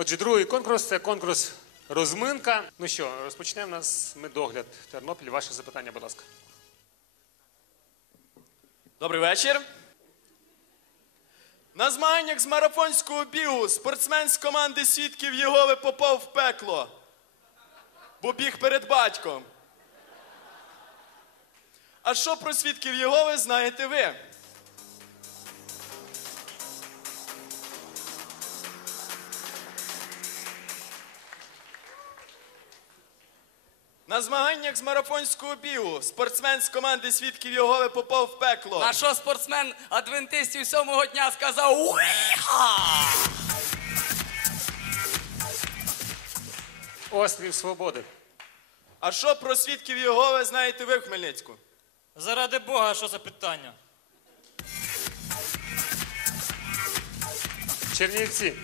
Отже, другий конкурс це конкурс розминка. Ну що, розпочнемо нас медогляд. Тернопіль, ваше запитання, будь ласка. Добрий вечір. На змаганнях з марафонського бігу спортсмен з команди свідків Єгови попав в пекло, бо біг перед батьком. А що про свідків Єгови знаєте ви? На змаганнях з марафонського бігу спортсмен з команди свідків Єгови попав в пекло. А що спортсмен адвентистів сьомого дня сказав Уіха! Острів Свободи. А що про свідків Єгови знаєте ви в Хмельницьку? Заради Бога, що за питання? Чернівці.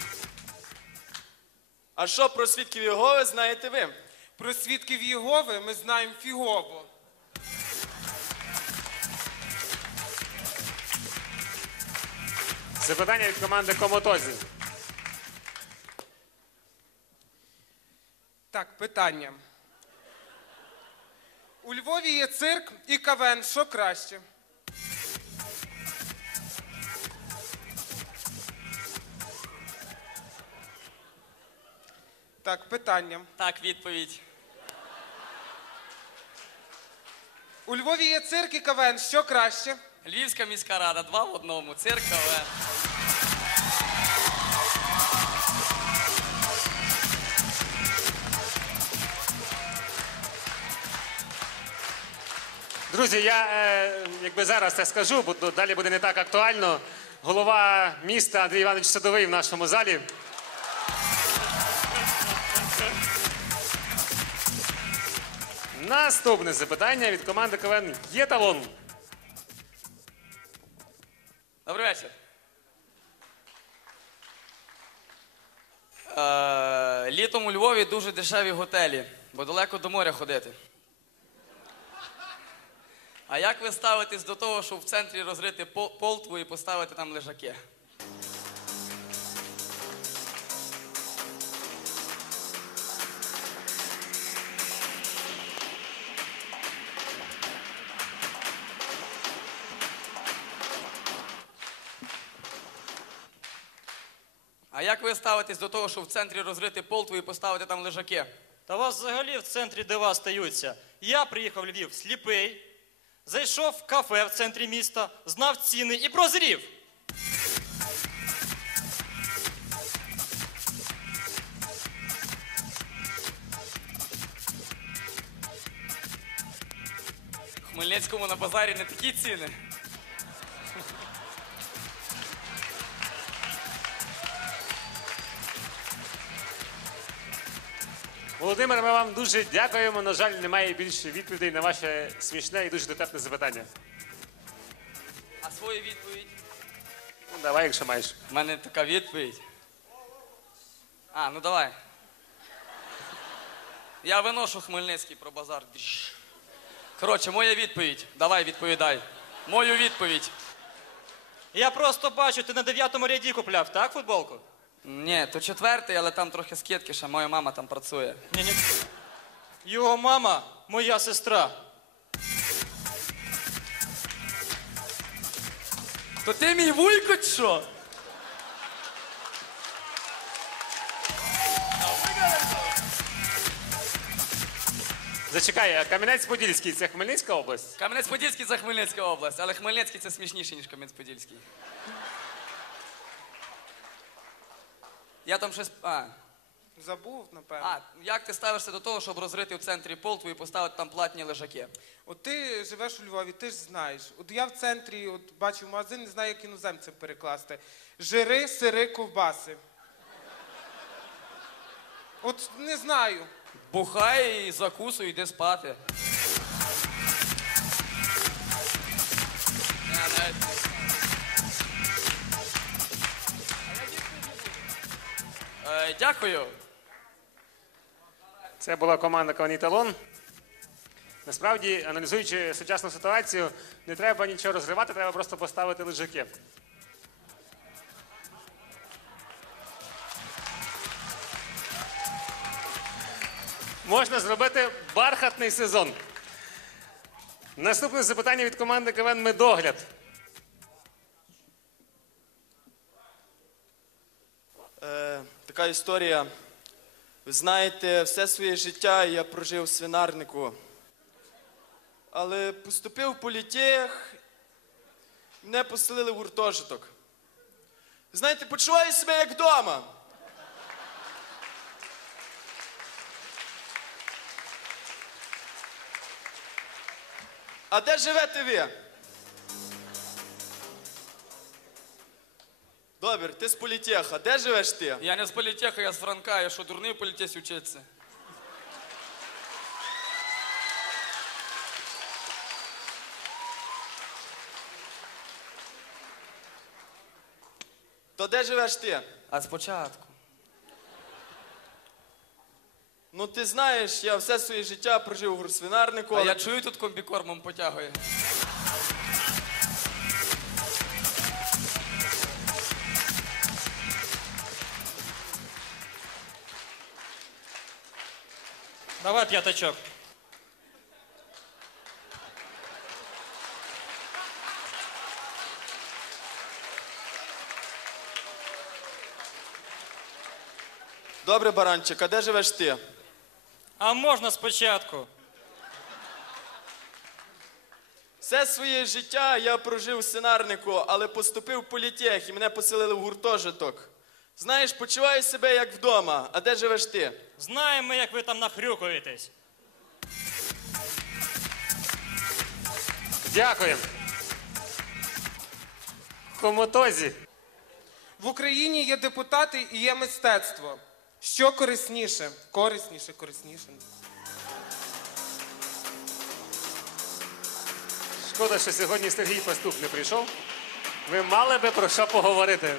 А що про свідків Єгови знаєте ви? Про свідків Єгови ми знаємо фігово. Запитання від команди Комотозі. Так, питання. У Львові є цирк і кавен. Що краще? Так, питання. Так, відповідь. У Львові є цирк і кавен. Що краще? Львівська міська рада, два в одному. Цирк, але. Друзі, я е, якби зараз це скажу, бо далі буде не так актуально. Голова міста Андрій Іванович Садовий в нашому залі. Наступне запитання від команди КВН є талон. Добрий вечір. Е, літом у Львові дуже дешеві готелі, бо далеко до моря ходити. А як ви ставитесь до того, щоб в центрі розрити пол- полтву і поставити там лежаки? Як ви ставитесь до того, щоб в центрі розрити полтву і поставити там лежаки? Та вас взагалі в центрі дива стаються. Я приїхав в Львів сліпий, зайшов в кафе в центрі міста, знав ціни і прозрів. В Хмельницькому на базарі не такі ціни. Володимир, ми вам дуже дякуємо. На жаль, немає більше відповідей на ваше смішне і дуже дотепне запитання. А свою відповідь? Ну, давай, якщо маєш. У мене така відповідь. А, ну давай. Я виношу Хмельницький про базар. Коротше, моя відповідь. Давай відповідай. Мою відповідь. Я просто бачу, ти на дев'ятому ряді купляв, так, футболку? Ні, то четвертий, але там трохи скидки, ще моя мама там працює. Ні-ні. Його мама моя сестра. То ти мій вуйко чи що? Зачекай, а Кам'янець-Подільський це Хмельницька область? Кам'янець-Подільський це Хмельницька область, але Хмельницький це смішніше, ніж Кам'янець-Подільський. Я там щось. А, Забув, напевно. а, як ти ставишся до того, щоб розрити в центрі полтву і поставити там платні лежаки? От ти живеш у Львові, ти ж знаєш. От я в центрі от бачив магазин, не знаю, як іноземцям перекласти. Жири, сири, ковбаси. От не знаю. Бухай і закусуй, йди спати. Дякую. Це була команда КВН Талон. Насправді, аналізуючи сучасну ситуацію, не треба нічого розривати, треба просто поставити лежаки. можна зробити бархатний сезон. Наступне запитання від команди КВН Медогляд. Е, така історія. Ви знаєте, все своє життя я прожив в свинарнику. Але поступив в політех, мене поселили в гуртожиток. Знаєте, почуваю себе як вдома. А де живете ви? Добре, ти з політеха. Де живеш ти? Я не з політеха, я з Франка, я що дурний в політесі вчиться. То де живеш ти? А спочатку. Ну ти знаєш, я все своє життя прожив у свинарнику. А але- я чую тут комбікормом потягує. Давай п'ятачок. Добре, баранчик, а де живеш ти? А можна спочатку? Все своє життя я прожив у свинарнику, але поступив в політех і мене поселили в гуртожиток. Знаєш, почуваю себе як вдома. А де живеш ти? Знаємо ми, як ви там нахрюкуєтесь. Дякуємо. Комотозі. В Україні є депутати і є мистецтво. Що корисніше? Корисніше, корисніше. Шкода, що сьогодні Сергій Пастух не прийшов. Ви мали би про що поговорити.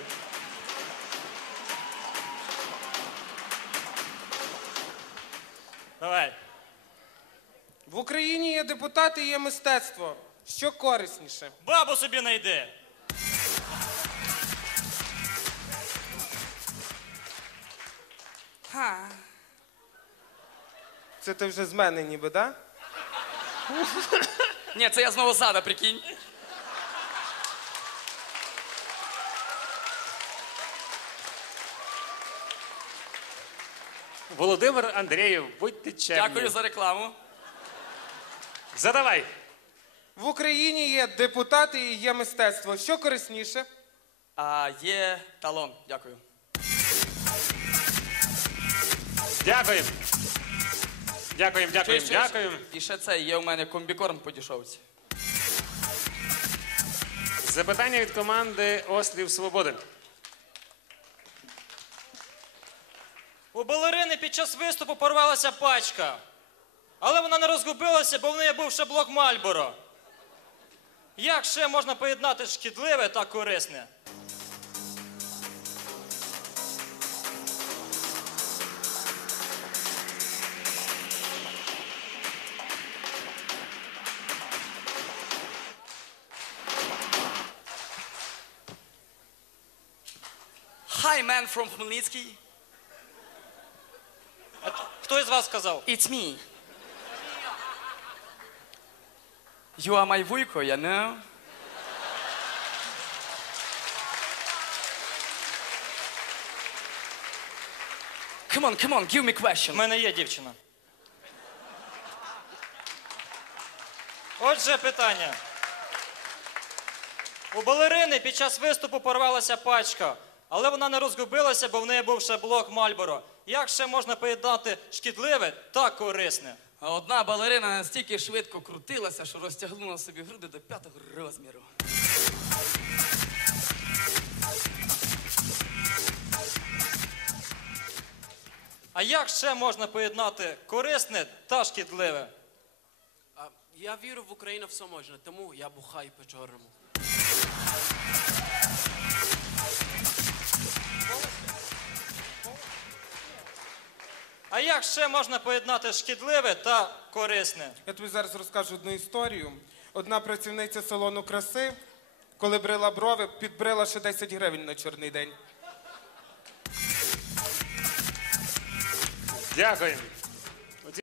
Україні є депутати і є мистецтво. Що корисніше? Бабу собі найди. Це ти вже з мене ніби, да? Ні, це я знову зада, прикинь. Володимир Андрієв, будьте чемні. Дякую за рекламу. Задавай. В Україні є депутати і є мистецтво. Що корисніше? А є талон. Дякую. Дякуємо. Дякуємо, дякуємо, Чуєш, чуєш? дякуємо. І ще це є у мене комбікорм по дешевці. Запитання від команди Ослів Свободи. У балерини під час виступу порвалася пачка. Але вона не розгубилася, бо в неї був ще блок Мальборо. Як ще можна поєднати шкідливе та корисне? Hi, man from Хмельницький. Хто із вас сказав? It's me. You are my вуйко, you know? Come on, come on, give me У мене є дівчина. Отже, питання. У балерини під час виступу порвалася пачка, але вона не розгубилася, бо в неї був ще блок Мальборо. Як ще можна поєднати шкідливе та корисне? А Одна балерина настільки швидко крутилася, що розтягнула собі груди до п'ятого розміру. А як ще можна поєднати корисне та шкідливе? А, Я вірю в Україну все можна, тому я бухаю по чорному. А як ще можна поєднати шкідливе та корисне? Я тобі зараз розкажу одну історію. Одна працівниця салону краси, коли брила брови, підбрила ще 10 гривень на чорний день. Дякуємо.